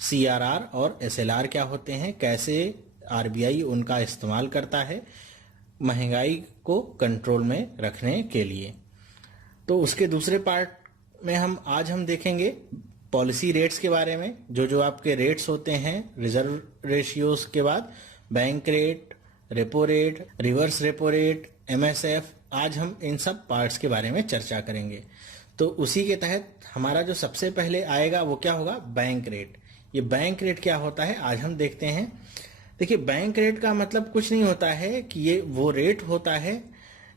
CRR और SLR क्या होते हैं, कैसे RBI उनका इस्तेमाल करता है महंगाई को कंट्रोल में रखने के लिए। तो उसके दूसरे पार्ट में आज हम देखेंगे पॉलिसी रेट्स के बारे में। जो आपके रेट्स होते हैं रिजर्व रेशियोज के बाद, bank rate, repo rate, reverse repo rate, MSF, आज हम इन सब पार्ट्स के बारे में चर्चा करेंगे। तो उसी के तहत हमारा जो सबसे पहले आएगा वो क्या होगा, बैंक रेट। ये बैंक रेट क्या होता है आज हम देखते हैं। देखिए, बैंक रेट का मतलब कुछ नहीं होता है कि ये वो रेट होता है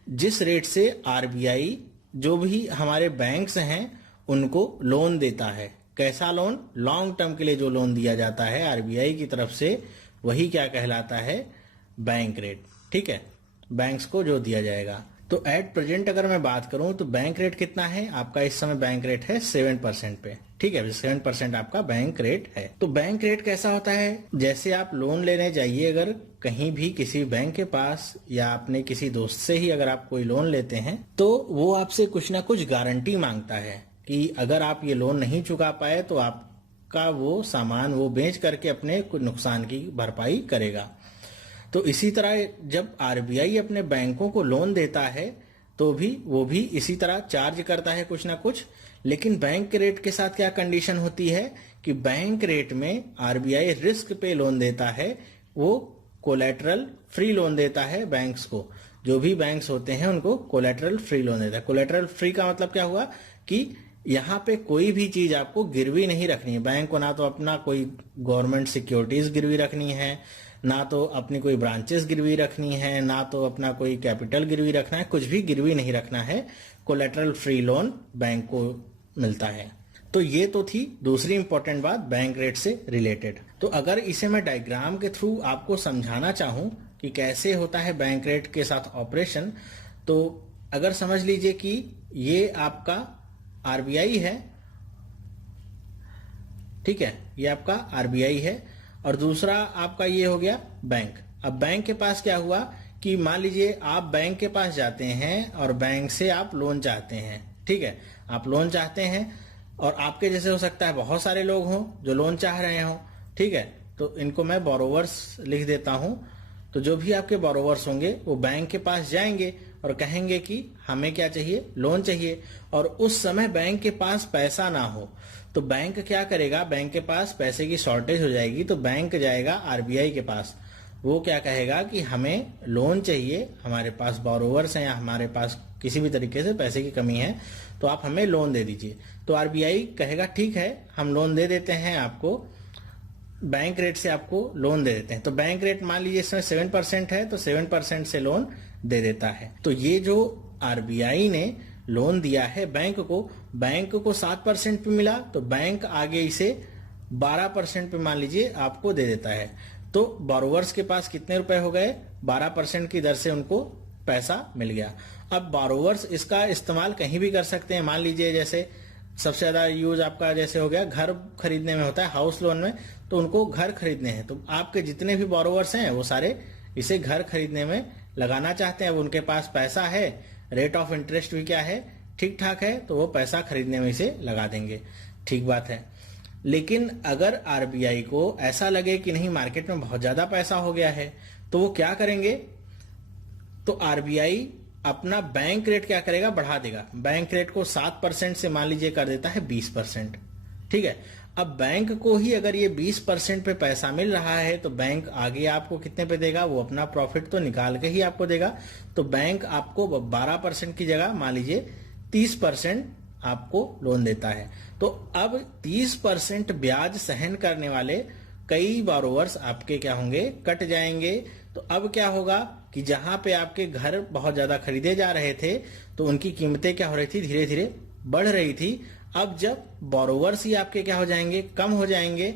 जिस रेट से RBI जो भी हमारे बैंक्स हैं उनको लोन देता है। कैसा लोन, लॉन्ग टर्म के लिए जो लोन दिया जाता है RBI की तरफ से, वही क्या कहलाता है, बैंक रेट। ठीक है, बैंक्स को जो दिया जाएगा। तो एट प्रेजेंट अगर मैं बात करूं तो बैंक रेट कितना है आपका, इस समय बैंक रेट है 7% पे। ठीक है, 7% आपका बैंक रेट है। तो बैंक रेट कैसा होता है, जैसे आप लोन लेने जाइए अगर कहीं भी किसी बैंक के पास, या अपने किसी दोस्त से ही अगर आप कोई लोन लेते हैं, तो वो आपसे कुछ ना कुछ गारंटी मांगता है कि अगर आप ये लोन नहीं चुका पाए तो आपका वो सामान वो बेच करके अपने कुछ नुकसान की भरपाई करेगा। तो इसी तरह जब RBI अपने बैंकों को लोन देता है तो वो भी इसी तरह चार्ज करता है कुछ ना कुछ। लेकिन बैंक के रेट के साथ क्या कंडीशन होती है कि बैंक रेट में RBI रिस्क पे लोन देता है, वो कोलेटरल फ्री लोन देता है बैंक्स को। जो भी बैंक्स होते हैं उनको कोलेटरल फ्री लोन देता है। कोलेटरल फ्री का मतलब क्या हुआ कि यहाँ पे कोई भी चीज आपको गिरवी नहीं रखनी है। बैंक को ना तो अपना कोई गवर्नमेंट सिक्योरिटीज गिरवी रखनी है, ना तो अपनी कोई ब्रांचेस गिरवी रखनी है, ना तो अपना कोई कैपिटल गिरवी रखना है, कुछ भी गिरवी नहीं रखना है। कोलेटरल फ्री लोन बैंक को मिलता है। तो ये तो थी दूसरी इंपॉर्टेंट बात बैंक रेट से रिलेटेड। तो अगर इसे मैं डायग्राम के थ्रू आपको समझाना चाहूं कि कैसे होता है बैंक रेट के साथ ऑपरेशन, तो अगर समझ लीजिए कि ये आपका RBI है, ठीक है, ये आपका RBI है, और दूसरा आपका ये हो गया बैंक। अब बैंक के पास क्या हुआ कि मान लीजिए आप बैंक के पास जाते हैं और बैंक से आप लोन चाहते हैं। ठीक है, आप लोन चाहते हैं और आपके जैसे हो सकता है बहुत सारे लोग हों जो लोन चाह रहे हों। ठीक है, तो इनको मैं बोरोवर्स लिख देता हूं। तो जो भी आपके बोरोवर्स होंगे वो बैंक के पास जाएंगे और कहेंगे कि हमें क्या चाहिए, लोन चाहिए। और उस समय बैंक के पास पैसा ना हो तो बैंक क्या करेगा, बैंक के पास पैसे की शॉर्टेज हो जाएगी तो बैंक जाएगा RBI के पास। वो क्या कहेगा कि हमें लोन चाहिए, हमारे पास बोरोवर्स हैं या हमारे पास किसी भी तरीके से पैसे की कमी है, तो आप हमें लोन दे दीजिए। तो RBI कहेगा ठीक है, हम लोन दे देते हैं आपको, बैंक रेट से आपको लोन दे देते हैं। तो बैंक रेट मान लीजिए इसमें 7% है तो 7% से लोन दे देता है। तो ये जो RBI ने लोन दिया है बैंक को 7% पे मिला, तो बैंक आगे इसे 12% पे मान लीजिए आपको दे देता है। तो बोरोवर्स के पास कितने रुपए हो गए, 12% की दर से उनको पैसा मिल गया। अब बोरोवर्स इसका इस्तेमाल कहीं भी कर सकते हैं। मान लीजिए जैसे सबसे ज्यादा यूज आपका जैसे हो गया घर खरीदने में होता है, हाउस लोन में, तो उनको घर खरीदने हैं। तो आपके जितने भी बोरोवर्स हैं वो सारे इसे घर खरीदने में लगाना चाहते हैं। अब उनके पास पैसा है, रेट ऑफ इंटरेस्ट भी क्या है, ठीक ठाक है, तो वो पैसा खरीदने में इसे लगा देंगे। ठीक बात है। लेकिन अगर RBI को ऐसा लगे कि नहीं मार्केट में बहुत ज्यादा पैसा हो गया है, तो वो क्या करेंगे, तो RBI अपना बैंक रेट क्या करेगा, बढ़ा देगा। बैंक रेट को 7% से मान लीजिए कर देता है 20%। ठीक है, अब बैंक को ही अगर ये 20% पे पैसा मिल रहा है तो बैंक आगे आपको कितने पे देगा, वो अपना प्रॉफिट तो निकाल के ही आपको देगा। तो बैंक आपको 12% की जगह मान लीजिए 30% आपको लोन देता है। तो अब 30% ब्याज सहन करने वाले कई बोरोवर्स आपके क्या होंगे, कट जाएंगे। तो अब क्या होगा कि जहां पे आपके घर बहुत ज्यादा खरीदे जा रहे थे तो उनकी कीमतें क्या हो रही थी, धीरे धीरे बढ़ रही थी। अब जब बोरोवर्स ही आपके क्या हो जाएंगे, कम हो जाएंगे,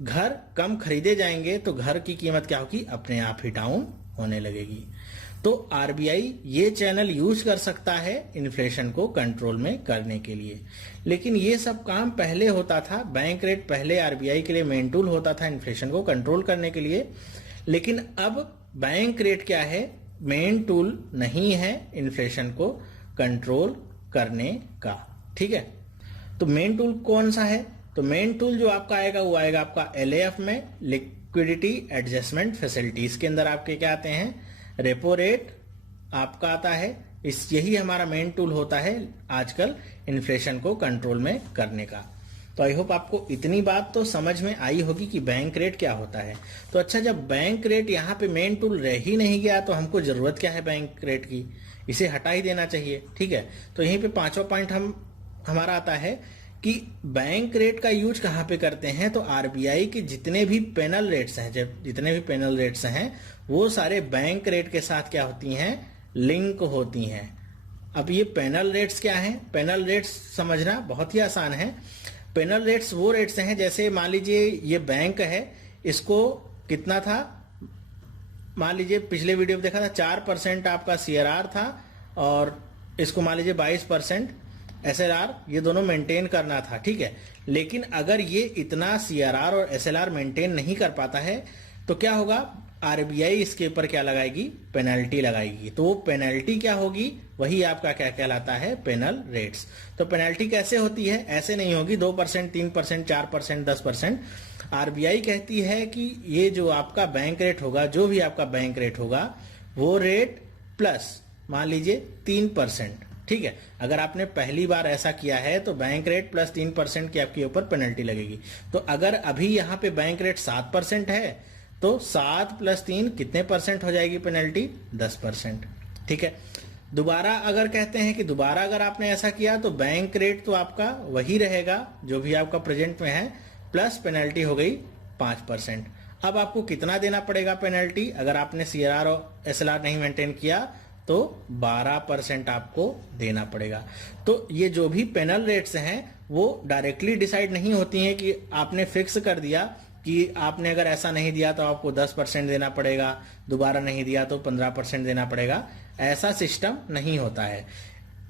घर कम खरीदे जाएंगे, तो घर की कीमत क्या होगी, अपने आप ही डाउन होने लगेगी। तो RBI ये चैनल यूज कर सकता है इन्फ्लेशन को कंट्रोल में करने के लिए। लेकिन ये सब काम पहले होता था, बैंक रेट पहले RBI के लिए मेन टूल होता था इन्फ्लेशन को कंट्रोल करने के लिए। लेकिन अब बैंक रेट क्या है, मेन टूल नहीं है इन्फ्लेशन को कंट्रोल करने का। ठीक है, तो मेन टूल कौन सा है, तो मेन टूल जो आपका आएगा वो आएगा आपका LAF में, लिक्विडिटी एडजस्टमेंट फैसिलिटी। इसके अंदर आपके क्या आते हैं, रेपो रेट आपका आता है। यही हमारा मेन टूल होता है आजकल इन्फ्लेशन को कंट्रोल में करने का। तो आई होप आपको इतनी बात तो समझ में आई होगी कि बैंक रेट क्या होता है। तो अच्छा, जब बैंक रेट यहाँ पे मेन टूल रह ही नहीं गया तो हमको जरूरत क्या है बैंक रेट की, इसे हटा ही देना चाहिए। ठीक है, तो यहीं पे पांचवा पॉइंट हमारा आता है कि बैंक रेट का यूज कहाँ पे करते हैं। तो आरबीआई के जितने भी पेनल रेट्स हैं, जितने भी पेनल रेट्स हैं वो सारे बैंक रेट के साथ क्या होती हैं, लिंक होती हैं। अब ये पेनल रेट्स क्या हैं, पेनल रेट्स समझना बहुत ही आसान है। पेनल रेट्स वो रेट्स हैं, जैसे मान लीजिए ये बैंक है, इसको कितना था, मान लीजिए पिछले वीडियो में देखा था 4% आपका CRR था और इसको मान लीजिए 22% SLR, ये दोनों मेंटेन करना था। ठीक है, लेकिन अगर ये इतना CRR और SLR मेंटेन नहीं कर पाता है तो क्या होगा, आरबीआई इसके ऊपर क्या लगाएगी, पेनल्टी लगाएगी। तो वो पेनल्टी क्या होगी, वही आपका क्या कहलाता है, पेनल रेट्स। तो पेनल्टी कैसे होती है, ऐसे नहीं होगी 2%, 3%, 4%, 10%। आरबीआई कहती है कि ये जो आपका बैंक रेट होगा, जो भी आपका बैंक रेट होगा, वो रेट प्लस मान लीजिए 3%। ठीक है, अगर आपने पहली बार ऐसा किया है तो बैंक रेट प्लस 3% की आपके ऊपर पेनल्टी लगेगी। तो अगर अभी यहाँ पे बैंक रेट 7% है तो 7 + 3 कितने परसेंट हो जाएगी पेनल्टी, 10%। ठीक है, दोबारा अगर कहते हैं कि दोबारा अगर आपने ऐसा किया तो बैंक रेट तो आपका वही रहेगा जो भी आपका प्रेजेंट में है, प्लस पेनल्टी हो गई 5%। अब आपको कितना देना पड़ेगा पेनल्टी, अगर आपने CRR और SLR नहीं मेंटेन किया तो 12% आपको देना पड़ेगा। तो ये जो भी पेनल रेट्स हैं वो डायरेक्टली डिसाइड नहीं होती हैं कि आपने फिक्स कर दिया कि आपने अगर ऐसा नहीं दिया तो आपको 10% देना पड़ेगा, दोबारा नहीं दिया तो 15% देना पड़ेगा। ऐसा सिस्टम नहीं होता है।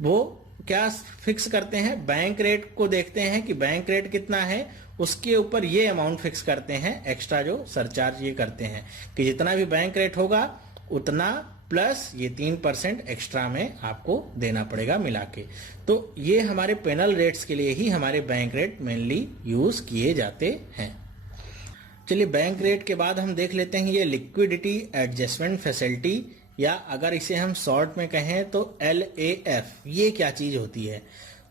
वो क्या फिक्स करते हैं, बैंक रेट को देखते हैं कि बैंक रेट कितना है, उसके ऊपर ये अमाउंट फिक्स करते हैं, एक्स्ट्रा जो सरचार्ज ये करते हैं कि जितना भी बैंक रेट होगा उतना प्लस ये 3% एक्स्ट्रा में आपको देना पड़ेगा मिला के। तो ये हमारे पेनल रेट्स के लिए ही हमारे बैंक रेट मेनली यूज किए जाते हैं। चलिए, बैंक रेट के बाद हम देख लेते हैं ये लिक्विडिटी एडजस्टमेंट फैसिलिटी, या अगर इसे हम शॉर्ट में कहें तो LAF, ये क्या चीज होती है।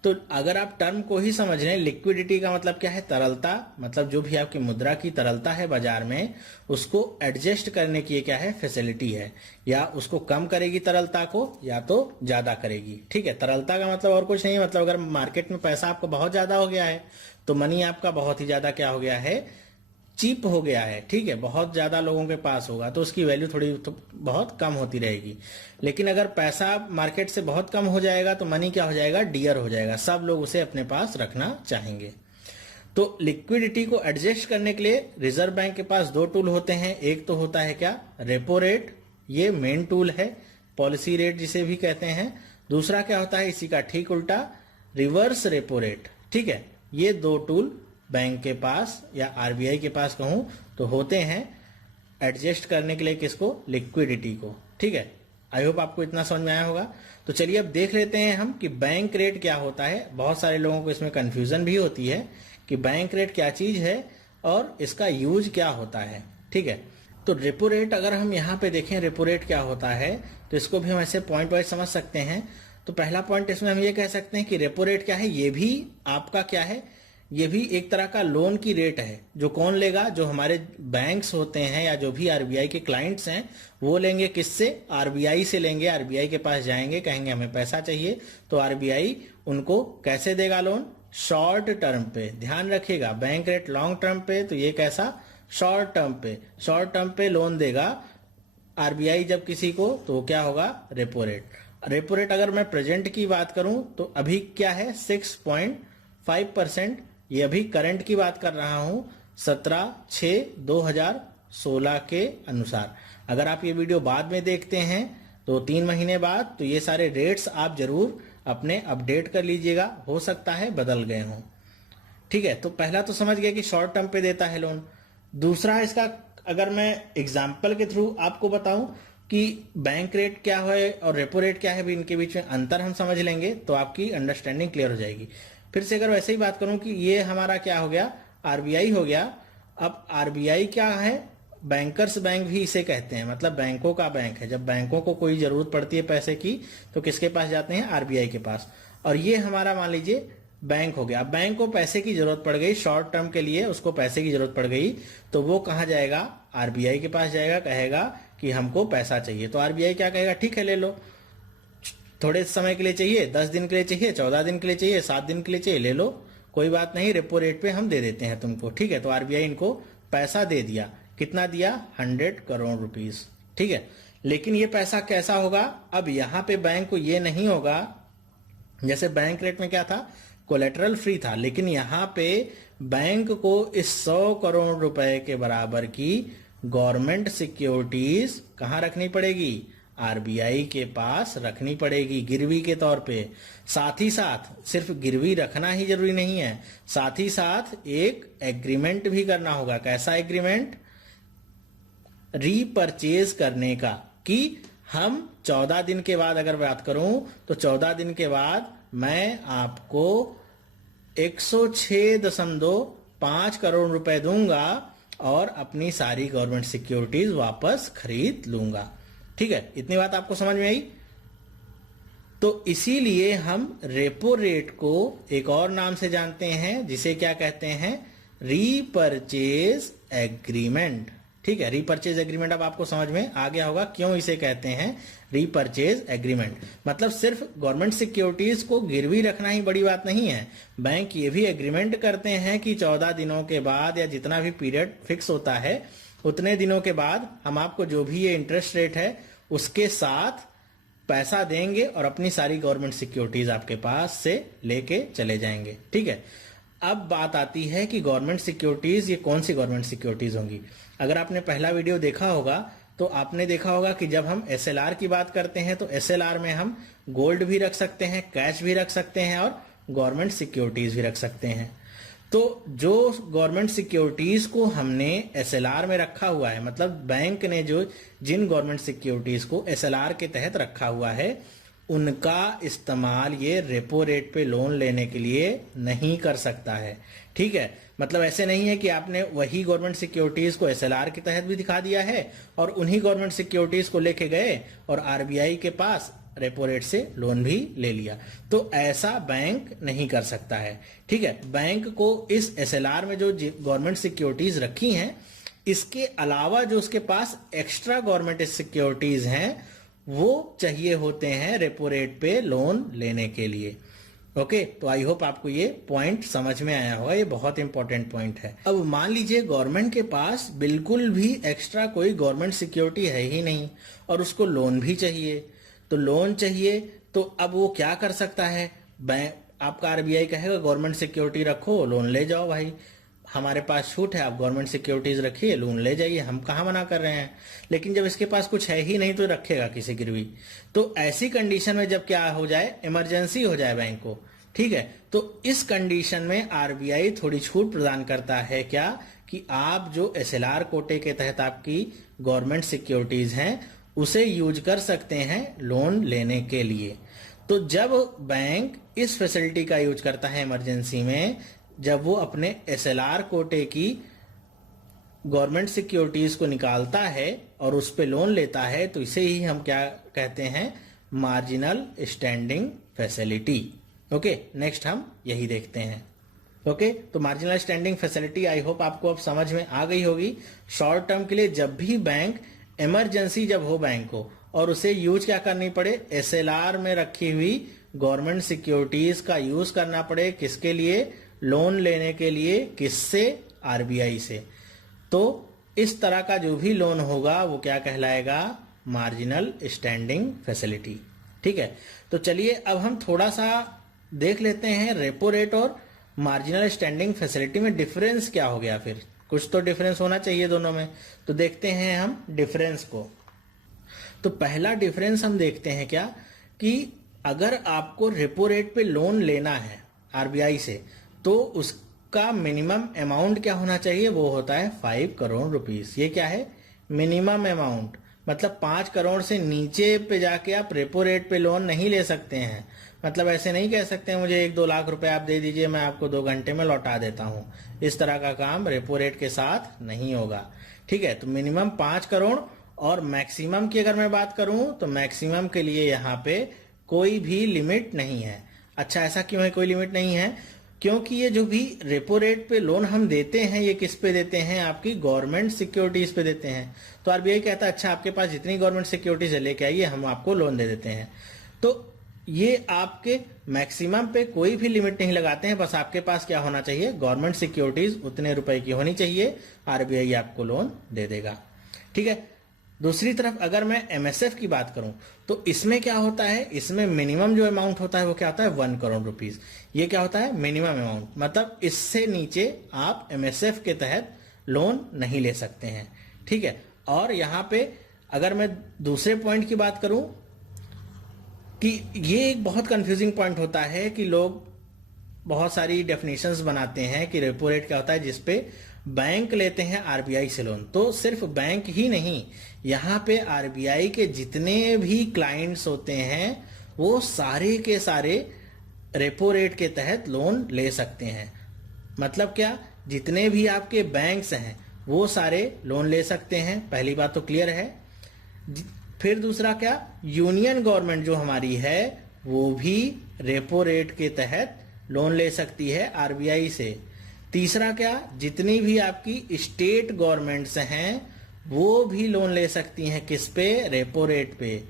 तो अगर आप टर्म को ही समझ लें, लिक्विडिटी का मतलब क्या है, तरलता, मतलब जो भी आपकी मुद्रा की तरलता है बाजार में उसको एडजस्ट करने की क्या है, फैसिलिटी है, या उसको कम करेगी तरलता को या तो ज्यादा करेगी। ठीक है, तरलता का मतलब और कुछ नहीं है, मतलब अगर मार्केट में पैसा आपका बहुत ज्यादा हो गया है तो मनी आपका बहुत ही ज्यादा क्या हो गया है, चीप हो गया है। ठीक है, बहुत ज्यादा लोगों के पास होगा तो उसकी वैल्यू थोड़ी तो बहुत कम होती रहेगी। लेकिन अगर पैसा मार्केट से बहुत कम हो जाएगा तो मनी क्या हो जाएगा, डियर हो जाएगा, सब लोग उसे अपने पास रखना चाहेंगे। तो लिक्विडिटी को एडजस्ट करने के लिए रिजर्व बैंक के पास 2 टूल होते हैं। एक तो होता है क्या, रेपो रेट, ये मेन टूल है, पॉलिसी रेट जिसे भी कहते हैं। दूसरा क्या होता है, इसी का ठीक उल्टा, रिवर्स रेपो रेट। ठीक है, ये 2 टूल बैंक के पास या आरबीआई के पास कहूं तो होते हैं एडजस्ट करने के लिए, किसको, लिक्विडिटी को। ठीक है, आई होप आपको इतना समझ में आया होगा। तो चलिए अब देख लेते हैं हम कि बैंक रेट क्या होता है। बहुत सारे लोगों को इसमें कंफ्यूजन भी होती है कि बैंक रेट क्या चीज है और इसका यूज क्या होता है। ठीक है, तो रेपो रेट अगर हम यहाँ पे देखें रेपो रेट क्या होता है तो इसको भी हम ऐसे पॉइंट वाइज समझ सकते हैं। तो पहला पॉइंट इसमें हम ये कह सकते हैं कि रेपो रेट क्या है, ये भी आपका क्या है, ये भी एक तरह का लोन की रेट है। जो कौन लेगा, जो हमारे बैंक्स होते हैं या जो भी आरबीआई के क्लाइंट्स हैं वो लेंगे, किससे, आरबीआई से लेंगे। आरबीआई के पास जाएंगे, कहेंगे हमें पैसा चाहिए, तो आरबीआई उनको कैसे देगा लोन, शॉर्ट टर्म पे। ध्यान रखिएगा, बैंक रेट लॉन्ग टर्म पे, तो ये कैसा, शॉर्ट टर्म पे। शॉर्ट टर्म पे लोन देगा आरबीआई जब किसी को, तो क्या होगा, रेपो रेट। रेपो रेट अगर मैं प्रेजेंट की बात करूं तो अभी क्या है, 6.5%। ये अभी करंट की बात कर रहा हूं 17/6/2016 के अनुसार। अगर आप ये वीडियो बाद में देखते हैं तो 3 महीने बाद, तो ये सारे रेट्स आप जरूर अपने अपडेट कर लीजिएगा, हो सकता है बदल गए हों। ठीक है, तो पहला तो समझ गए कि शॉर्ट टर्म पे देता है लोन। दूसरा, इसका अगर मैं एग्जाम्पल के थ्रू आपको बताऊं कि बैंक रेट क्या है और रेपो रेट क्या है, भी इनके बीच में अंतर हम समझ लेंगे तो आपकी अंडरस्टैंडिंग क्लियर हो जाएगी। फिर से अगर वैसे ही बात करूं कि ये हमारा क्या हो गया, आरबीआई हो गया। अब आरबीआई क्या है, बैंकर्स बैंक भी इसे कहते हैं, मतलब बैंकों का बैंक है। जब बैंकों को कोई जरूरत पड़ती है पैसे की तो किसके पास जाते हैं, आरबीआई के पास। और ये हमारा मान लीजिए बैंक हो गया। अब बैंक को पैसे की जरूरत पड़ गई, शॉर्ट टर्म के लिए उसको पैसे की जरूरत पड़ गई, तो वो कहाँ जाएगा, आरबीआई के पास जाएगा, कहेगा कि हमको पैसा चाहिए। तो आरबीआई क्या कहेगा, ठीक है ले लो, थोड़े समय के लिए चाहिए, 10 दिन के लिए चाहिए, 14 दिन के लिए चाहिए, 7 दिन के लिए चाहिए, ले लो, कोई बात नहीं, रेपो रेट पे हम दे देते हैं तुमको, ठीक है। तो आरबीआई इनको पैसा दे दिया, कितना दिया, 100 करोड़ रुपीस, ठीक है। लेकिन ये पैसा कैसा होगा, अब यहां पे बैंक को ये नहीं होगा, जैसे बैंक रेट में क्या था, कोलेटरल फ्री था, लेकिन यहां पे बैंक को इस 100 करोड़ रुपए के बराबर की गवर्नमेंट सिक्योरिटीज कहां रखनी पड़ेगी, आरबीआई के पास रखनी पड़ेगी गिरवी के तौर पे। साथ ही साथ सिर्फ गिरवी रखना ही जरूरी नहीं है, साथ ही साथ एक एग्रीमेंट भी करना होगा। कैसा एग्रीमेंट, रीपरचेज करने का, कि हम 14 दिन के बाद अगर बात करूं तो 14 दिन के बाद मैं आपको 106.5 करोड़ रुपए दूंगा और अपनी सारी गवर्नमेंट सिक्योरिटीज वापस खरीद लूंगा, ठीक है। इतनी बात आपको समझ में आई। तो इसीलिए हम रेपो रेट को एक और नाम से जानते हैं, जिसे क्या कहते हैं, रीपरचेज एग्रीमेंट, ठीक है। रीपरचेज एग्रीमेंट अब आपको समझ में आ गया होगा क्यों इसे कहते हैं रीपरचेज एग्रीमेंट। मतलब सिर्फ गवर्नमेंट सिक्योरिटीज को गिरवी रखना ही बड़ी बात नहीं है, बैंक ये भी एग्रीमेंट करते हैं कि 14 दिनों के बाद या जितना भी पीरियड फिक्स होता है उतने दिनों के बाद हम आपको जो भी ये इंटरेस्ट रेट है उसके साथ पैसा देंगे और अपनी सारी गवर्नमेंट सिक्योरिटीज आपके पास से लेके चले जाएंगे, ठीक है। अब बात आती है कि गवर्नमेंट सिक्योरिटीज, ये कौन सी गवर्नमेंट सिक्योरिटीज होंगी। अगर आपने पहला वीडियो देखा होगा तो आपने देखा होगा कि जब हम एसएलआर की बात करते हैं तो एसएलआर में हम गोल्ड भी रख सकते हैं, कैश भी रख सकते हैं और गवर्नमेंट सिक्योरिटीज भी रख सकते हैं। तो जो गवर्नमेंट सिक्योरिटीज को हमने एसएलआर में रखा हुआ है, मतलब बैंक ने जो जिन गवर्नमेंट सिक्योरिटीज को एसएलआर के तहत रखा हुआ है उनका इस्तेमाल ये रेपो रेट पे लोन लेने के लिए नहीं कर सकता है, ठीक है। मतलब ऐसे नहीं है कि आपने वही गवर्नमेंट सिक्योरिटीज को एसएलआर के तहत भी दिखा दिया है और उन्हीं गवर्नमेंट सिक्योरिटीज को लेके गए और आरबीआई के पास रेपो रेट से लोन भी ले लिया, तो ऐसा बैंक नहीं कर सकता है, ठीक है। बैंक को इस एसएलआर में जो गवर्नमेंट सिक्योरिटीज रखी हैं इसके अलावा जो उसके पास एक्स्ट्रा गवर्नमेंट सिक्योरिटीज हैं वो चाहिए होते हैं रेपो रेट पे लोन लेने के लिए। ओके, तो आई होप आपको ये पॉइंट समझ में आया होगा, ये बहुत इंपॉर्टेंट पॉइंट है। अब मान लीजिए गवर्नमेंट के पास बिल्कुल भी एक्स्ट्रा कोई गवर्नमेंट सिक्योरिटी है ही नहीं और उसको लोन भी चाहिए, तो लोन चाहिए तो अब वो क्या कर सकता है, बैंक आपका आरबीआई कहेगा गवर्नमेंट सिक्योरिटी रखो, लोन ले जाओ भाई, हमारे पास छूट है, आप गवर्नमेंट सिक्योरिटीज रखिए, लोन ले जाइए, हम कहाँ मना कर रहे हैं। लेकिन जब इसके पास कुछ है ही नहीं तो रखेगा किसी गिरवी। तो ऐसी कंडीशन में जब क्या हो जाए, इमरजेंसी हो जाए बैंक को, ठीक है, तो इस कंडीशन में आरबीआई थोड़ी छूट प्रदान करता है, क्या कि आप जो एसएलआर कोटे के तहत आपकी गवर्नमेंट सिक्योरिटीज हैं उसे यूज कर सकते हैं लोन लेने के लिए। तो जब बैंक इस फैसिलिटी का यूज करता है इमरजेंसी में, जब वो अपने एसएलआर कोटे की गवर्नमेंट सिक्योरिटीज को निकालता है और उस पे लोन लेता है, तो इसे ही हम क्या कहते हैं, marginal standing facility. Okay, next हम यही देखते हैं। ओके, तो marginal standing facility I hope आपको अब समझ में आ गई होगी। शॉर्ट टर्म के लिए जब भी बैंक इमरजेंसी जब हो बैंक को और उसे यूज क्या करनी पड़े, एसएलआर में रखी हुई गवर्नमेंट सिक्योरिटीज का यूज करना पड़े, किसके लिए, लोन लेने के लिए, किससे, आरबीआई से। तो इस तरह का जो भी लोन होगा वो क्या कहलाएगा, मार्जिनल स्टैंडिंग फैसिलिटी, ठीक है। तो चलिए अब हम थोड़ा सा देख लेते हैं रेपो रेट और मार्जिनल स्टैंडिंग फैसिलिटी में डिफरेंस क्या हो गया। फिर कुछ तो डिफरेंस होना चाहिए दोनों में, तो देखते हैं हम डिफरेंस को। तो पहला डिफरेंस हम देखते हैं क्या, कि अगर आपको रेपो रेट पे लोन लेना है आरबीआई से तो उसका मिनिमम अमाउंट क्या होना चाहिए, वो होता है 5 करोड़ रुपीस। ये क्या है, मिनिमम अमाउंट, मतलब 5 करोड़ से नीचे पे जाके आप रेपो रेट पे लोन नहीं ले सकते हैं। मतलब ऐसे नहीं कह सकते मुझे 1-2 लाख रुपए आप दे दीजिए, मैं आपको 2 घंटे में लौटा देता हूं। इस तरह का काम रेपो रेट के साथ नहीं होगा। ठीक है, तो मिनिमम 5 करोड़ और मैक्सिमम की अगर मैं बात करूं तो मैक्सिमम के लिए यहाँ पे कोई भी लिमिट नहीं है। अच्छा, ऐसा क्यों है कोई लिमिट नहीं है? क्योंकि ये जो भी रेपो रेट पे लोन हम देते हैं ये किस पे देते हैं? आपकी गवर्नमेंट सिक्योरिटीज पे देते हैं। तो आरबीआई कहता है अच्छा आपके पास जितनी गवर्नमेंट सिक्योरिटीज है लेके आइए, हम आपको लोन दे देते हैं। तो ये आपके मैक्सिमम पे कोई भी लिमिट नहीं लगाते हैं, बस आपके पास क्या होना चाहिए? गवर्नमेंट सिक्योरिटीज उतने रुपए की होनी चाहिए, आरबीआई आपको लोन दे देगा। ठीक है, दूसरी तरफ अगर मैं एमएसएफ की बात करूं तो इसमें क्या होता है? इसमें मिनिमम जो अमाउंट होता है वो क्या होता है? 1 करोड़ रुपीस। ये क्या होता है? मिनिमम अमाउंट, मतलब इससे नीचे आप एमएसएफ के तहत लोन नहीं ले सकते हैं। ठीक है, और यहां पे अगर मैं दूसरे पॉइंट की बात करूं कि ये एक बहुत कंफ्यूजिंग पॉइंट होता है कि लोग बहुत सारी डेफिनेशंस बनाते हैं कि रेपो रेट क्या होता है जिसपे बैंक लेते हैं आरबीआई से लोन। तो सिर्फ बैंक ही नहीं, यहाँ पे आरबीआई के जितने भी क्लाइंट्स होते हैं वो सारे के सारे रेपो रेट के तहत लोन ले सकते हैं। मतलब क्या? जितने भी आपके बैंक्स हैं वो सारे लोन ले सकते हैं, पहली बात तो क्लियर है। फिर दूसरा क्या? यूनियन गवर्नमेंट जो हमारी है वो भी रेपो रेट के तहत लोन ले सकती है आरबीआई से। तीसरा क्या? जितनी भी आपकी स्टेट गवर्नमेंट्स हैं वो भी लोन ले सकती हैं, किस पे? रेपो रेट पे।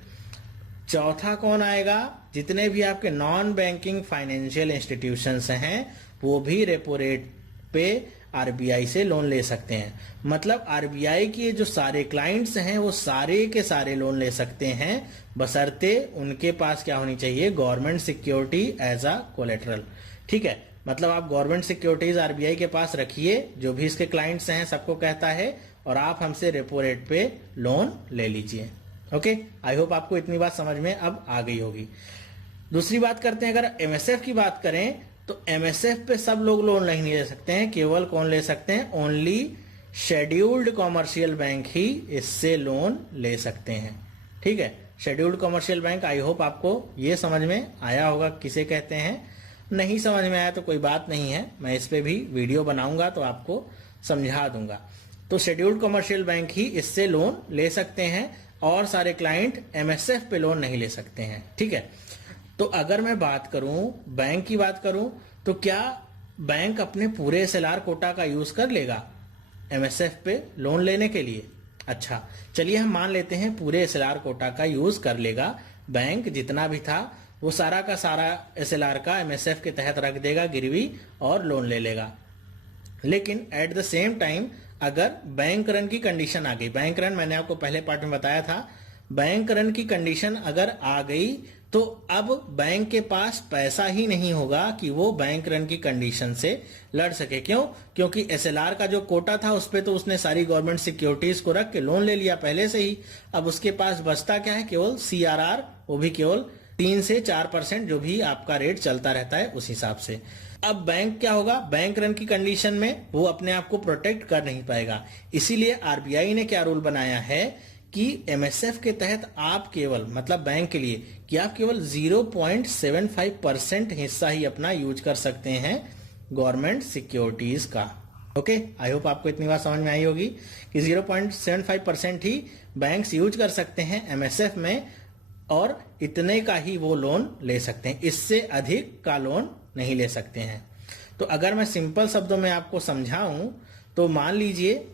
चौथा कौन आएगा? जितने भी आपके नॉन बैंकिंग फाइनेंशियल इंस्टीट्यूशंस हैं वो भी रेपो रेट पे आरबीआई से लोन ले सकते हैं। मतलब आरबीआई के जो सारे क्लाइंट्स हैं वो सारे के सारे लोन ले सकते हैं, बशर्ते उनके पास क्या होनी चाहिए? Government security as a collateral. ठीक है, मतलब आप गवर्नमेंट सिक्योरिटीज आरबीआई के पास रखिए, जो भी इसके क्लाइंट्स हैं सबको कहता है, और आप हमसे रेपो रेट पे लोन ले लीजिए। ओके, आई होप आपको इतनी बात समझ में अब आ गई होगी। दूसरी बात करते हैं, अगर एमएसएफ की बात करें तो एमएसएफ पे सब लोग लोन नहीं ले सकते हैं, केवल कौन ले सकते हैं? ओनली शेड्यूल्ड कॉमर्शियल बैंक ही इससे लोन ले सकते हैं। ठीक है, scheduled commercial bank, I hope आपको ये समझ में आया होगा किसे कहते हैं। नहीं समझ में आया तो कोई बात नहीं है, मैं इस पे भी वीडियो बनाऊंगा तो आपको समझा दूंगा। तो शेड्यूल्ड कॉमर्शियल बैंक ही इससे लोन ले सकते हैं और सारे क्लाइंट एमएसएफ पे लोन नहीं ले सकते हैं। ठीक है, तो अगर मैं बात करूं, बैंक की बात करूं, तो क्या बैंक अपने पूरे एसएलआर कोटा का यूज कर लेगा एमएसएफ पे लोन लेने के लिए? अच्छा, चलिए हम मान लेते हैं पूरे एसएलआर कोटा का यूज कर लेगा बैंक, जितना भी था वो सारा का सारा एसएलआर का एमएसएफ के तहत रख देगा गिरवी और लोन ले लेगा। लेकिन एट द सेम टाइम अगर बैंक रन की कंडीशन आ गई, बैंक रन मैंने आपको पहले पार्ट में बताया था, बैंक रन की कंडीशन अगर आ गई तो अब बैंक के पास पैसा ही नहीं होगा कि वो बैंक रन की कंडीशन से लड़ सके। क्यों? क्योंकि एसएलआर का जो कोटा था उस पे तो उसने सारी गवर्नमेंट सिक्योरिटीज को रख के लोन ले लिया पहले से ही। अब उसके पास बचता क्या है? केवल सीआरआर, वो भी केवल 3 से 4% जो भी आपका रेट चलता रहता है उस हिसाब से। अब बैंक क्या होगा? बैंक रन की कंडीशन में वो अपने आप को प्रोटेक्ट कर नहीं पाएगा। इसीलिए आरबीआई ने क्या रूल बनाया है कि एमएसएफ के तहत आप केवल, मतलब बैंक के लिए, कि आप केवल 0.75% हिस्सा ही अपना यूज कर सकते हैं गवर्नमेंट सिक्योरिटीज का। ओके, आई होप आपको इतनी बात समझ में आई होगी कि 0.75% ही बैंक्स यूज कर सकते हैं एमएसएफ में, और इतने का ही वो लोन ले सकते हैं, इससे अधिक का लोन नहीं ले सकते हैं। तो अगर मैं सिंपल शब्दों में आपको समझाऊं तो मान लीजिए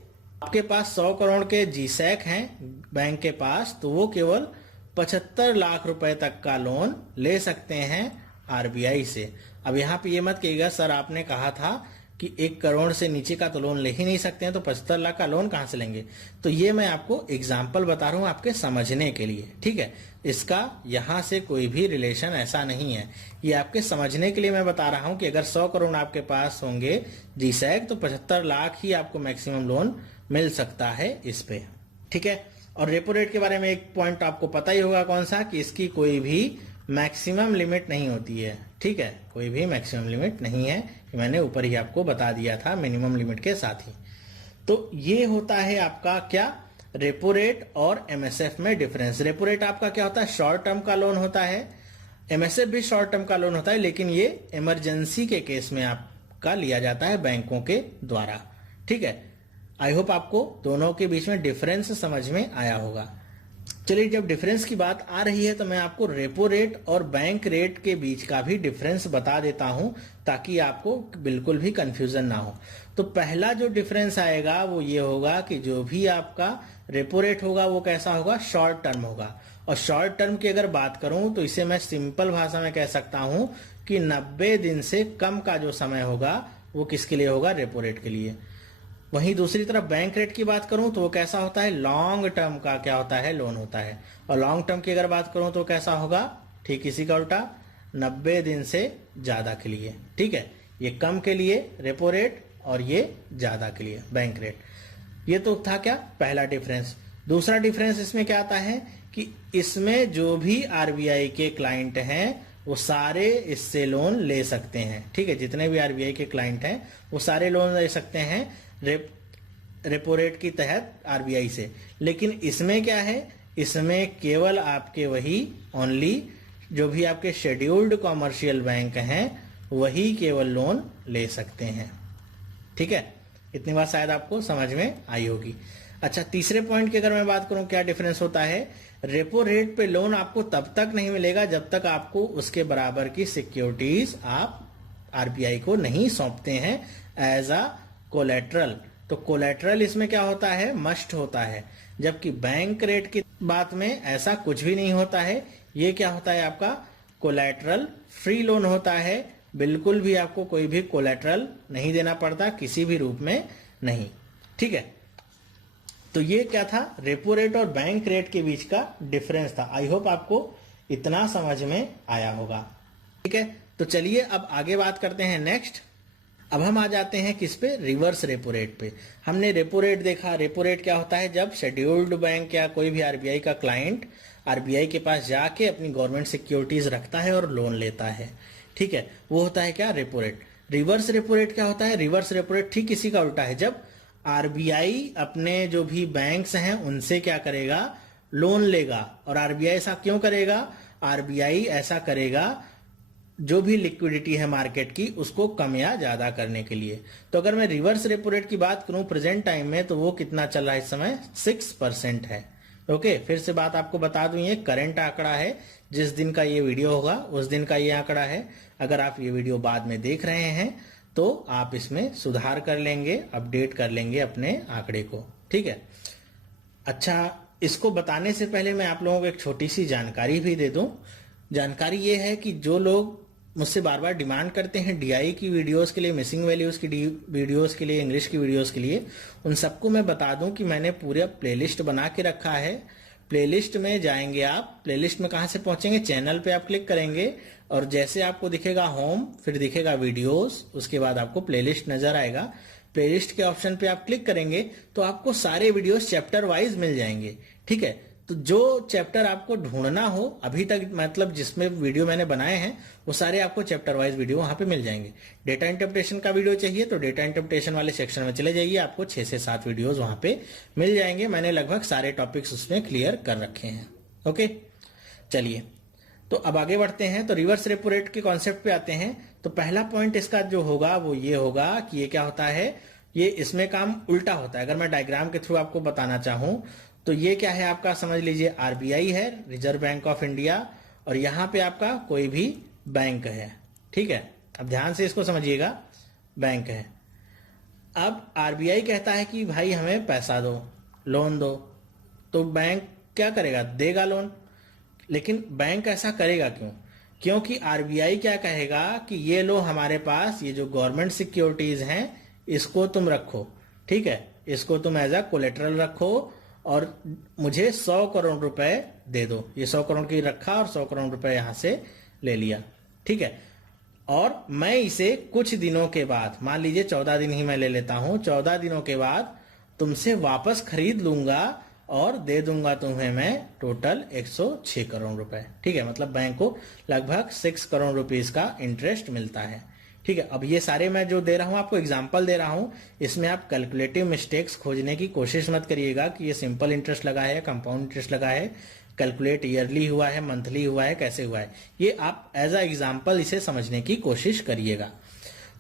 आपके पास 100 करोड़ के जीसैक हैं बैंक के पास, तो वो केवल 75 लाख रुपए तक का लोन ले सकते हैं आरबीआई से। अब यहाँ पे ये मत कहिएगा सर आपने कहा था कि 1 करोड़ से नीचे का तो लोन ले ही नहीं सकते हैं, तो 75 लाख का लोन कहां से लेंगे? तो ये मैं आपको एग्जाम्पल बता रहा हूं आपके समझने के लिए। ठीक है, इसका यहां से कोई भी रिलेशन ऐसा नहीं है, ये आपके समझने के लिए मैं बता रहा हूं कि अगर 100 करोड़ आपके पास होंगे जीसैक तो 75 लाख ही आपको मैक्सिमम लोन मिल सकता है इस पे। ठीक है, और रेपो रेट के बारे में एक पॉइंट आपको पता ही होगा कौन सा, कि इसकी कोई भी मैक्सिमम लिमिट नहीं होती है। ठीक है, कोई भी मैक्सिमम लिमिट नहीं है, मैंने ऊपर ही आपको बता दिया था मिनिमम लिमिट के साथ ही। तो ये होता है आपका क्या? रेपो रेट और एमएसएफ में डिफरेंस। रेपो रेट आपका क्या होता है? शॉर्ट टर्म का लोन होता है, एमएसएफ भी शॉर्ट टर्म का लोन होता है, लेकिन ये इमरजेंसी के केस में आपका लिया जाता है बैंकों के द्वारा। ठीक है, आई होप आपको दोनों के बीच में डिफरेंस समझ में आया होगा। चलिए, जब डिफरेंस की बात आ रही है तो मैं आपको रेपो रेट और बैंक रेट के बीच का भी डिफरेंस बता देता हूं, ताकि आपको बिल्कुल भी कंफ्यूजन ना हो। तो पहला जो डिफरेंस आएगा वो ये होगा कि जो भी आपका रेपो रेट होगा वो कैसा होगा, शॉर्ट टर्म होगा। और शॉर्ट टर्म की अगर बात करूं तो इसे मैं सिंपल भाषा में कह सकता हूं कि 90 दिन से कम का जो समय होगा वो किसके लिए होगा, रेपो रेट के लिए। वहीं दूसरी तरफ बैंक रेट की बात करूं तो वो कैसा होता है, लॉन्ग टर्म का क्या होता है, लोन होता है। और लॉन्ग टर्म की अगर बात करूं तो कैसा होगा, ठीक इसी का उल्टा, 90 दिन से ज्यादा के लिए। ठीक है, ये कम के लिए रेपो रेट और ये ज्यादा के लिए बैंक रेट। ये तो था क्या, पहला डिफरेंस। दूसरा डिफरेंस इसमें क्या आता है कि इसमें जो भी आरबीआई के क्लाइंट हैं वो सारे इससे लोन ले सकते हैं। ठीक है, जितने भी आरबीआई के क्लाइंट हैं वो सारे लोन ले सकते हैं रेपो रेट की तहत आरबीआई से। लेकिन इसमें क्या है, इसमें केवल आपके वही ओनली जो भी आपके शेड्यूल्ड कॉमर्शियल बैंक हैं वही केवल लोन ले सकते हैं। ठीक है, इतनी बात शायद आपको समझ में आई होगी। अच्छा, तीसरे पॉइंट की अगर मैं बात करूं क्या डिफरेंस होता है, रेपो रेट पे लोन आपको तब तक नहीं मिलेगा जब तक आपको उसके बराबर की सिक्योरिटीज आप आरबीआई को नहीं सौंपते हैं एज अ कोलेट्रल। तो कोलेट्रल इसमें क्या होता है, मस्ट होता है। जबकि बैंक रेट की बात में ऐसा कुछ भी नहीं होता है। ये क्या होता है, आपका कोलेट्रल फ्री लोन होता है। बिल्कुल भी आपको कोई भी कोलेट्रल नहीं देना पड़ता, किसी भी रूप में नहीं। ठीक है, तो ये क्या था, रेपो रेट और बैंक रेट के बीच का डिफरेंस था। आई होप आपको इतना समझ में आया होगा। ठीक है, तो चलिए अब आगे बात करते हैं नेक्स्ट। अब हम आ जाते हैं किस पे, रिवर्स रेपो रेट पे। हमने रेपो रेट देखा। रेपो रेट क्या होता है, जब शेड्यूल्ड बैंक या कोई भी आरबीआई का क्लाइंट आरबीआई के पास जाके अपनी गवर्नमेंट सिक्योरिटीज रखता है और लोन लेता है। ठीक है, वो होता है क्या, repo rate. Reverse repo rate क्या होता है, रिवर्स रेपो रेट ठीक इसी का उल्टा है। जब आरबीआई अपने जो भी बैंक्स हैं उनसे क्या करेगा, लोन लेगा। और आरबीआई ऐसा क्यों करेगा, आरबीआई ऐसा करेगा जो भी लिक्विडिटी है मार्केट की उसको कम या ज्यादा करने के लिए। तो अगर मैं रिवर्स रेपो रेट की बात करूं प्रेजेंट टाइम में, तो वो कितना चल रहा है इस समय, 6% है। ओके, फिर से बात आपको बता दूं, ये करंट आंकड़ा है। जिस दिन का ये वीडियो होगा उस दिन का ये आंकड़ा है। अगर आप ये वीडियो बाद में देख रहे हैं तो आप इसमें सुधार कर लेंगे, अपडेट कर लेंगे अपने आंकड़े को। ठीक है, अच्छा, इसको बताने से पहले मैं आप लोगों को एक छोटी सी जानकारी भी दे दूं। जानकारी ये है कि जो लोग मुझसे बार बार डिमांड करते हैं डीआई की वीडियोस के लिए, मिसिंग वैल्यूज की वीडियोस के लिए, इंग्लिश की वीडियोस के लिए, उन सबको मैं बता दूं कि मैंने पूरा प्लेलिस्ट बना के रखा है। प्लेलिस्ट में जाएंगे आप, प्लेलिस्ट में कहां से पहुंचेंगे, चैनल पे आप क्लिक करेंगे और जैसे आपको दिखेगा होम, फिर दिखेगा वीडियोस, उसके बाद आपको प्लेलिस्ट नजर आएगा। प्लेलिस्ट के ऑप्शन पे आप क्लिक करेंगे तो आपको सारे वीडियोस चैप्टर वाइज मिल जाएंगे। ठीक है, तो जो चैप्टर आपको ढूंढना हो अभी तक, मतलब जिसमें वीडियो मैंने बनाए हैं वो सारे आपको चैप्टर वाइज वीडियो वहां पे मिल जाएंगे। डेटा इंटरप्रिटेशन का वीडियो चाहिए तो डेटा इंटरप्रिटेशन वाले सेक्शन में चले जाइए, आपको 6 से 7 वीडियोस वहां पे मिल जाएंगे। मैंने लगभग सारे टॉपिक्स उसमें क्लियर कर रखे हैं। ओके, चलिए तो अब आगे बढ़ते हैं। तो रिवर्स रेपो रेट के कॉन्सेप्ट पे आते हैं। तो पहला पॉइंट इसका जो होगा वो ये होगा कि ये क्या होता है, ये इसमें काम उल्टा होता है। अगर मैं डायग्राम के थ्रू आपको बताना चाहूं तो ये क्या है, आपका समझ लीजिए आरबीआई है, रिजर्व बैंक ऑफ इंडिया, और यहां पे आपका कोई भी बैंक है। ठीक है, अब ध्यान से इसको समझिएगा, बैंक है। अब आरबीआई कहता है कि भाई हमें पैसा दो, लोन दो, तो बैंक क्या करेगा, देगा लोन। लेकिन बैंक ऐसा करेगा क्यों, क्योंकि आरबीआई क्या कहेगा कि ये लो हमारे पास ये जो गवर्नमेंट सिक्योरिटीज हैं इसको तुम रखो। ठीक है, इसको तुम एज अ कोलेटरल रखो और मुझे 100 करोड़ रुपए दे दो। ये 100 करोड़ की रखा और 100 करोड़ रुपए यहां से ले लिया। ठीक है, और मैं इसे कुछ दिनों के बाद, मान लीजिए 14 दिन ही मैं ले लेता हूं, 14 दिनों के बाद तुमसे वापस खरीद लूंगा और दे दूंगा तुम्हें मैं टोटल 106 करोड़ रुपए। ठीक है, मतलब बैंक को लगभग 6 करोड़ रुपीस का इंटरेस्ट मिलता है। ठीक है, अब ये सारे मैं जो दे रहा हूं आपको एग्जांपल दे रहा हूं, इसमें आप कैलकुलेटिव मिस्टेक्स खोजने की कोशिश मत करिएगा कि ये सिंपल इंटरेस्ट लगा है या कंपाउंड इंटरेस्ट लगा है। कैलकुलेट ईयरली हुआ है, मंथली हुआ है, कैसे हुआ है, ये आप एज अ एग्जाम्पल इसे समझने की कोशिश करिएगा।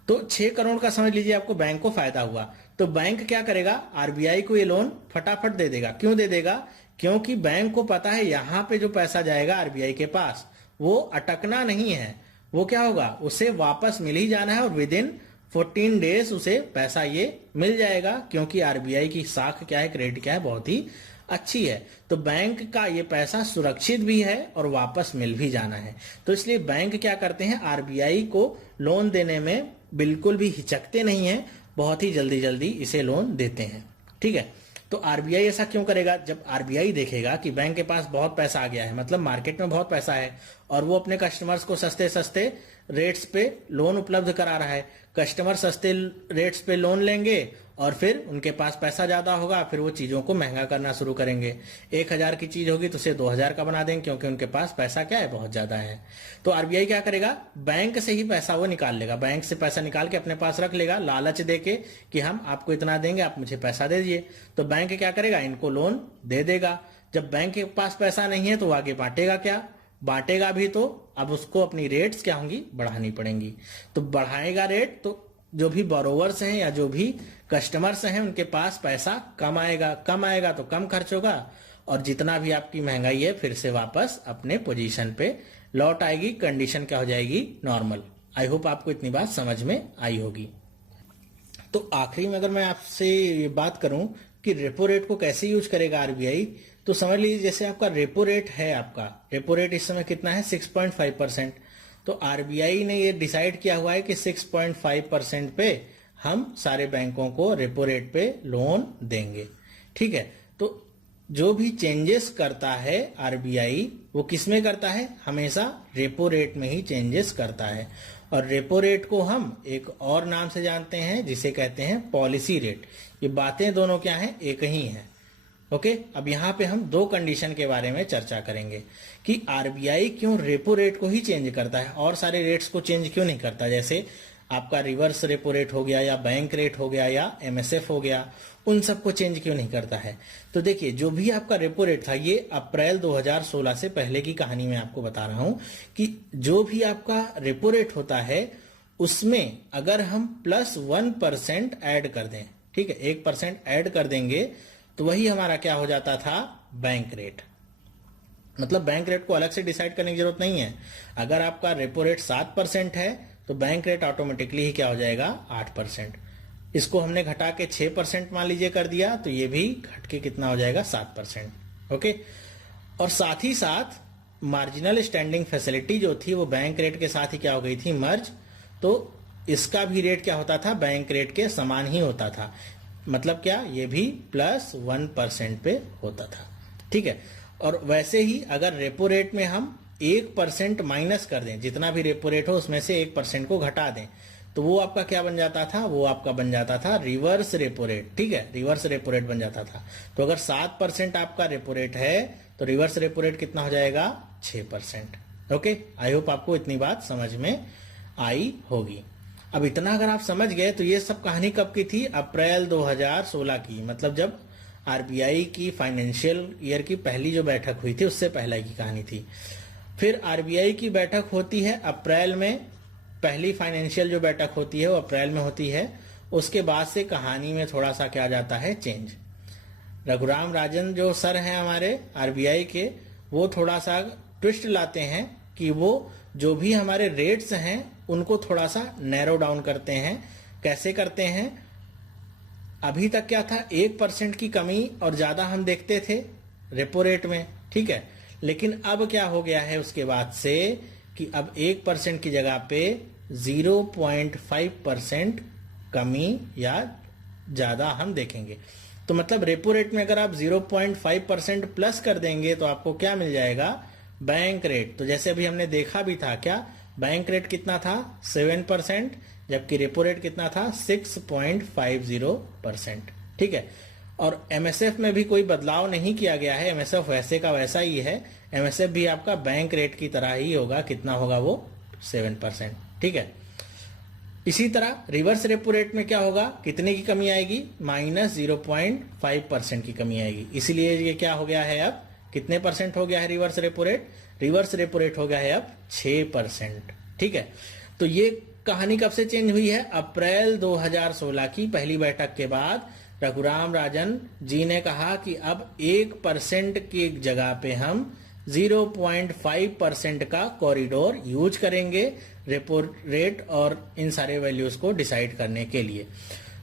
तो 6 करोड़ का समझ लीजिए आपको बैंक को फायदा हुआ, तो बैंक क्या करेगा, आरबीआई को ये लोन फटाफट दे देगा। क्यों दे देगा? क्योंकि बैंक को पता है यहां पे जो पैसा जाएगा आरबीआई के पास वो अटकना नहीं है, वो क्या होगा, उसे वापस मिल ही जाना है और विद इन 14 डेज उसे पैसा ये मिल जाएगा, क्योंकि आरबीआई की साख क्या है, क्रेडिट क्या है, बहुत ही अच्छी है। तो बैंक का ये पैसा सुरक्षित भी है और वापस मिल भी जाना है। तो इसलिए बैंक क्या करते हैं, आरबीआई को लोन देने में बिल्कुल भी हिचकते नहीं है, बहुत ही जल्दी जल्दी इसे लोन देते हैं। ठीक है, तो आरबीआई ऐसा क्यों करेगा? जब आरबीआई देखेगा कि बैंक के पास बहुत पैसा आ गया है, मतलब मार्केट में बहुत पैसा है और वो अपने कस्टमर्स को सस्ते सस्ते रेट्स पे लोन उपलब्ध करा रहा है, कस्टमर सस्ते रेट्स पे लोन लेंगे और फिर उनके पास पैसा ज्यादा होगा, फिर वो चीजों को महंगा करना शुरू करेंगे। 1000 की चीज होगी तो उसे 2000 का बना देंगे, क्योंकि उनके पास पैसा क्या है, बहुत ज्यादा है। तो आरबीआई क्या करेगा, बैंक से ही पैसा वो निकाल लेगा, बैंक से पैसा निकाल के अपने पास रख लेगा, लालच देके कि हम आपको इतना देंगे, आप मुझे पैसा दे दीजिए। तो बैंक क्या करेगा, इनको लोन दे देगा। जब बैंक के पास पैसा नहीं है तो आगे बांटेगा क्या, बांटेगा भी तो अब उसको अपनी रेट्स क्या होंगी, बढ़ानी पड़ेंगी। तो बढ़ाएगा रेट तो जो भी बोरोवर्स हैं या जो भी कस्टमर्स हैं उनके पास पैसा कम आएगा, कम आएगा तो कम खर्च होगा और जितना भी आपकी महंगाई है फिर से वापस अपने पोजीशन पे लौट आएगी, कंडीशन क्या हो जाएगी, नॉर्मल। आई होप आपको इतनी बात समझ में आई होगी। तो आखिरी में अगर मैं आपसे ये बात करूं कि रेपो रेट को कैसे यूज करेगा आरबीआई, तो समझ लीजिए जैसे आपका रेपो रेट है, आपका रेपो रेट इस समय कितना है, 6.5%। तो आरबीआई ने ये डिसाइड किया हुआ है कि 6.5% पे हम सारे बैंकों को रेपो रेट पे लोन देंगे। ठीक है, तो जो भी चेंजेस करता है आरबीआई वो किस में करता है, हमेशा रेपो रेट में ही चेंजेस करता है। और रेपो रेट को हम एक और नाम से जानते हैं जिसे कहते हैं पॉलिसी रेट। ये बातें दोनों क्या हैं, एक ही हैं। ओके, अब यहाँ पे हम 2 कंडीशन के बारे में चर्चा करेंगे कि आरबीआई क्यों रेपो रेट को ही चेंज करता है और सारे रेट्स को चेंज क्यों नहीं करता, जैसे आपका रिवर्स रेपो रेट हो गया या बैंक रेट हो गया या एमएसएफ हो गया, उन सबको चेंज क्यों नहीं करता है। तो देखिए, जो भी आपका रेपो रेट था, ये अप्रैल 2016 से पहले की कहानी मैं आपको बता रहा हूं कि जो भी आपका रेपो रेट होता है उसमें अगर हम +1% ऐड कर दें, ठीक है, 1% ऐड कर देंगे तो वही हमारा क्या हो जाता था, बैंक रेट। मतलब बैंक रेट को अलग से डिसाइड करने की जरूरत नहीं है। अगर आपका रेपो रेट 7% है तो बैंक रेट ऑटोमेटिकली ही क्या हो जाएगा, 8%। इसको हमने घटा के 6% मान लीजिए कर दिया तो ये भी घट के कितना हो जाएगा, 7%। ओके, और साथ ही साथ मार्जिनल स्टैंडिंग फैसिलिटी जो थी वो बैंक रेट के साथ ही क्या हो गई थी, मर्ज। तो इसका भी रेट क्या होता था, बैंक रेट के समान ही होता था। मतलब क्या, ये भी +1% पे होता था। ठीक है, और वैसे ही अगर रेपो रेट में हम 1% माइनस कर दें, जितना भी रेपो रेट हो उसमें से 1% को घटा दें, तो वो आपका क्या बन जाता था, वो आपका बन जाता था रिवर्स रेपो रेट। ठीक है, रिवर्स रेपो रेट बन जाता था। तो अगर 7% आपका रेपो रेट है तो रिवर्स रेपो रेट कितना हो जाएगा, 6%। ओके, आई होप आपको इतनी बात समझ में आई होगी। अब इतना अगर आप समझ गए तो ये सब कहानी कब की थी, अप्रैल 2016 की, मतलब जब आरबीआई की फाइनेंशियल ईयर की पहली जो बैठक हुई थी उससे पहले की कहानी थी। फिर आरबीआई की बैठक होती है अप्रैल में, पहली फाइनेंशियल जो बैठक होती है वो अप्रैल में होती है। उसके बाद से कहानी में थोड़ा सा क्या जाता है, चेंज। रघुराम राजन जो सर हैं हमारे आरबीआई के, वो थोड़ा सा ट्विस्ट लाते हैं कि वो जो भी हमारे रेट्स हैं उनको थोड़ा सा नैरो डाउन करते हैं। कैसे करते हैं, अभी तक क्या था, 1% की कमी और ज्यादा हम देखते थे रेपो रेट में। ठीक है, लेकिन अब क्या हो गया है उसके बाद से कि अब 1% की जगह पे 0.5% कमी या ज्यादा हम देखेंगे। तो मतलब रेपो रेट में अगर आप 0.5% प्लस कर देंगे तो आपको क्या मिल जाएगा, बैंक रेट। तो जैसे अभी हमने देखा भी था, क्या बैंक रेट कितना था, 7%, जबकि रेपो रेट कितना था, 6.50%। ठीक है, और एमएसएफ में भी कोई बदलाव नहीं किया गया है, एमएसएफ वैसे का वैसा ही है। एमएसएफ भी आपका बैंक रेट की तरह ही होगा, कितना होगा वो, 7%। ठीक है, इसी तरह रिवर्स रेपो रेट में क्या होगा, कितने की कमी आएगी, -0.5% की कमी आएगी। इसीलिए ये क्या हो गया है, अब कितने परसेंट हो गया है reverse repo rate? Reverse repo rate हो गया है अब 6%। ठीक है, तो ये कहानी कब से चेंज हुई है? अप्रैल 2016 की पहली बैठक के बाद रघुराम राजन जी ने कहा कि अब 1% की जगह पे हम 0.5% का कॉरिडोर यूज करेंगे रेपो रेट और इन सारे वैल्यूज को डिसाइड करने के लिए।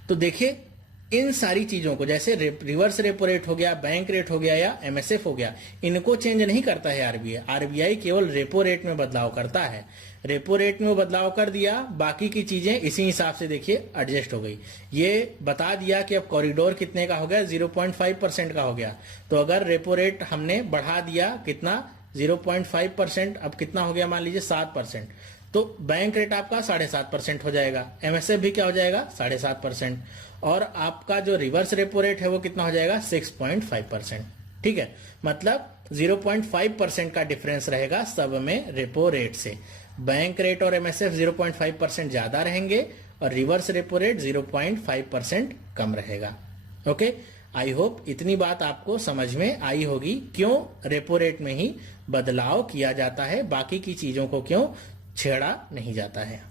तो देखिए इन सारी चीजों को, जैसे रिवर्स रेपो रेट हो गया, बैंक रेट हो गया या एमएसएफ हो गया, इनको चेंज नहीं करता है आरबीआई। आरबीआई केवल रेपो रेट में बदलाव करता है। रेपो रेट में वो बदलाव कर दिया, बाकी की चीजें इसी हिसाब से देखिए एडजस्ट हो गई। ये बता दिया कि अब कॉरिडोर कितने का हो गया, 0.5% का हो गया। तो अगर रेपो रेट हमने बढ़ा दिया कितना, 0.5%, अब कितना हो गया मान लीजिए 7%, तो बैंक रेट आपका 7.5% हो जाएगा, एमएसएफ भी क्या हो जाएगा 7.5%, और आपका जो रिवर्स रेपो रेट है वो कितना हो जाएगा 6.5%। ठीक है, मतलब 0.5% का डिफरेंस रहेगा सब में रेपो रेट से। बैंक रेट और एमएसएफ 0.5% ज्यादा रहेंगे और रिवर्स रेपो रेट 0.5% कम रहेगा। ओके, आई होप इतनी बात आपको समझ में आई होगी, क्यों रेपो रेट में ही बदलाव किया जाता है, बाकी की चीजों को क्यों छेड़ा नहीं जाता है।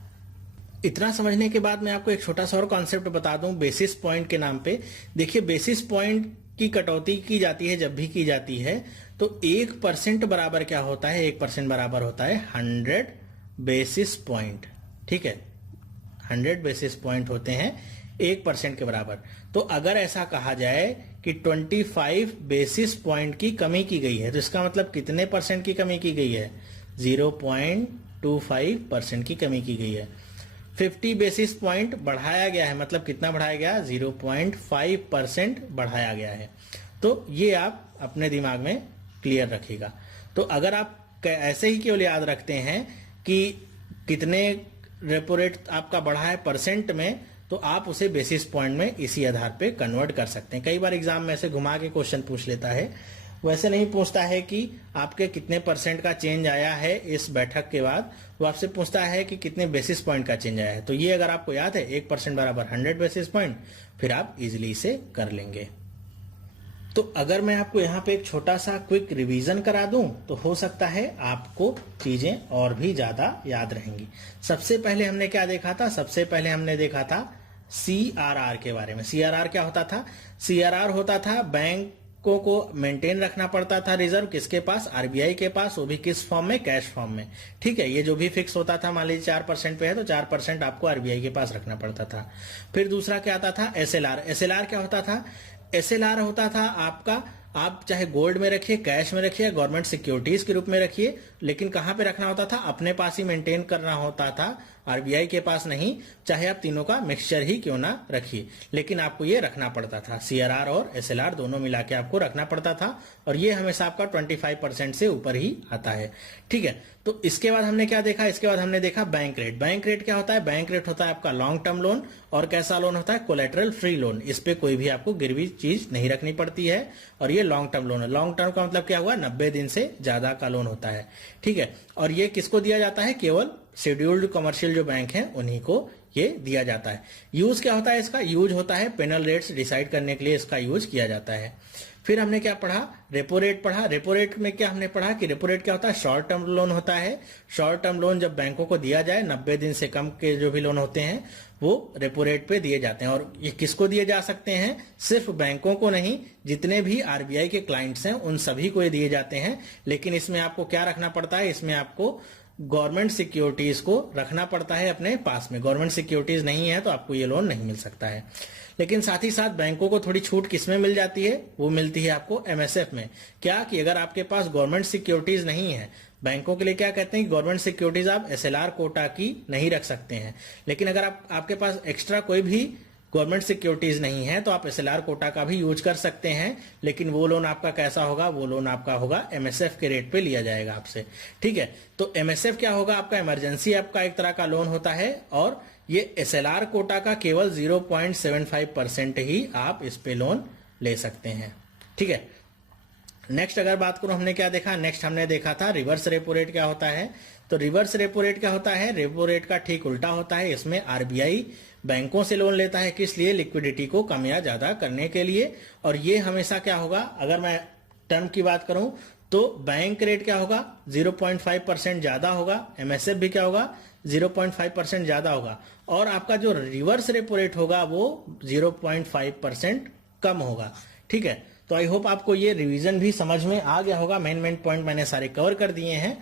इतना समझने के बाद मैं आपको एक छोटा सा और कॉन्सेप्ट बता दूं बेसिस पॉइंट के नाम पे। देखिए बेसिस पॉइंट की कटौती की जाती है जब भी की जाती है तो 1% बराबर क्या होता है, 1% बराबर होता है 100 बेसिस पॉइंट। ठीक है, 100 बेसिस पॉइंट होते हैं 1% के बराबर। तो अगर ऐसा कहा जाए कि 25 बेसिस पॉइंट की कमी की गई है तो इसका मतलब कितने परसेंट की कमी की गई है, 0.25% की कमी की गई है। 50 बेसिस पॉइंट बढ़ाया गया है, मतलब कितना बढ़ाया गया, 0.5% बढ़ाया गया है। तो ये आप अपने दिमाग में क्लियर रखिएगा। तो अगर आप ऐसे ही केवल याद रखते हैं कि कितने रेपो रेट आपका बढ़ा है परसेंट में, तो आप उसे बेसिस पॉइंट में इसी आधार पे कन्वर्ट कर सकते हैं। कई बार एग्जाम में ऐसे घुमा के क्वेश्चन पूछ लेता है, वैसे नहीं पूछता है कि आपके कितने परसेंट का चेंज आया है इस बैठक के बाद, वो आपसे पूछता है कि कितने बेसिस पॉइंट का चेंज आया है। तो ये अगर आपको याद है 1% बराबर 100 बेसिस पॉइंट, फिर आप इजिली इसे कर लेंगे। तो अगर मैं आपको यहाँ पे एक छोटा सा क्विक रिवीजन करा दूं तो हो सकता है आपको चीजें और भी ज्यादा याद रहेंगी। सबसे पहले हमने क्या देखा था, सबसे पहले हमने देखा था CRR के बारे में। CRR क्या होता था, CRR होता था बैंकों को मेंटेन रखना पड़ता था रिजर्व, किसके पास, आरबीआई के पास, वो भी किस फॉर्म में, कैश फॉर्म में। ठीक है, ये जो भी फिक्स होता था, मान लीजिए 4% पे है तो 4% आपको आरबीआई के पास रखना पड़ता था। फिर दूसरा क्या आता था, SLR। SLR क्या होता था, SLR होता था आपका, आप चाहे गोल्ड में रखिए, कैश में रखिए, गवर्नमेंट सिक्योरिटीज के रूप में रखिए, लेकिन कहां पे रखना होता था, अपने पास ही मेंटेन करना होता था, आरबीआई के पास नहीं। चाहे आप तीनों का मिक्सचर ही क्यों ना रखिए, लेकिन आपको ये रखना पड़ता था। CRR और SLR दोनों मिला के आपको रखना पड़ता था, और ये हमेशा आपका 25% से ऊपर ही आता है। ठीक है, तो इसके बाद हमने क्या देखा, इसके बाद हमने देखा बैंक रेट। बैंक रेट क्या होता है, बैंक रेट होता है आपका लॉन्ग टर्म लोन, और कैसा लोन होता है, कोलेटरल फ्री लोन। इस पे कोई भी आपको गिरवी चीज नहीं रखनी पड़ती है, और ये लॉन्ग टर्म लोन है। लॉन्ग टर्म का मतलब क्या हुआ, 90 दिन से ज्यादा का लोन होता है। ठीक है, और ये किसको दिया जाता है, केवल शेड्यूल्ड कमर्शियल जो बैंक हैं उन्हीं को ये दिया जाता है। यूज क्या होता है इसका, यूज होता है पेनल रेट्स डिसाइड करने के लिए इसका यूज किया जाता है। फिर हमने क्या पढ़ा, रेपो रेट पढ़ा। रेपो रेट में क्या हमने पढ़ा कि रेपो रेट क्या होता है, शॉर्ट टर्म लोन होता है। शॉर्ट टर्म लोन जब बैंकों को दिया जाए, 90 दिन से कम के जो भी लोन होते हैं वो रेपो रेट पे दिए जाते हैं। और ये किसको दिए जा सकते हैं, सिर्फ बैंकों को नहीं, जितने भी आरबीआई के क्लाइंट्स हैं उन सभी को ये दिए जाते हैं। लेकिन इसमें आपको क्या रखना पड़ता है, इसमें आपको गवर्नमेंट सिक्योरिटीज को रखना पड़ता है अपने पास में। गवर्नमेंट सिक्योरिटीज नहीं है तो आपको ये लोन नहीं मिल सकता है। लेकिन साथ ही साथ बैंकों को थोड़ी छूट किसमें मिल जाती है, वो मिलती है आपको एमएसएफ में। क्या कि अगर आपके पास गवर्नमेंट सिक्योरिटीज नहीं है, बैंकों के लिए क्या कहते हैं कि गवर्नमेंट सिक्योरिटीज आप SLR कोटा की नहीं रख सकते हैं। लेकिन अगर आपके पास एक्स्ट्रा कोई भी गवर्नमेंट सिक्योरिटीज नहीं है तो आप SLR कोटा का भी यूज कर सकते हैं। लेकिन वो लोन आपका कैसा होगा, वो लोन आपका होगा एमएसएफ के रेट पे लिया जाएगा आपसे। ठीक है, तो एमएसएफ क्या होगा, आपका इमरजेंसी आपका एक तरह का लोन होता है, और ये SLR कोटा का केवल 0.75% ही आप इस पे लोन ले सकते हैं। ठीक है, नेक्स्ट अगर बात करूं हमने क्या देखा, नेक्स्ट हमने देखा था रिवर्स रेपो रेट क्या होता है। तो रिवर्स रेपो रेट क्या होता है, रेपो रेट का ठीक उल्टा होता है। इसमें आरबीआई बैंकों से लोन लेता है, किस लिए, लिक्विडिटी को कम या ज्यादा करने के लिए। और ये हमेशा क्या होगा, अगर मैं टर्म की बात करूं तो बैंक रेट क्या होगा 0.5% ज्यादा होगा, एमएसएफ भी क्या होगा 0.5% ज्यादा होगा, और आपका जो रिवर्स रेपो रेट होगा वो 0.5% कम होगा। ठीक है, तो आई होप आपको ये रिवीजन भी समझ में आ गया होगा। मेन पॉइंट मैंने सारे कवर कर दिए हैं।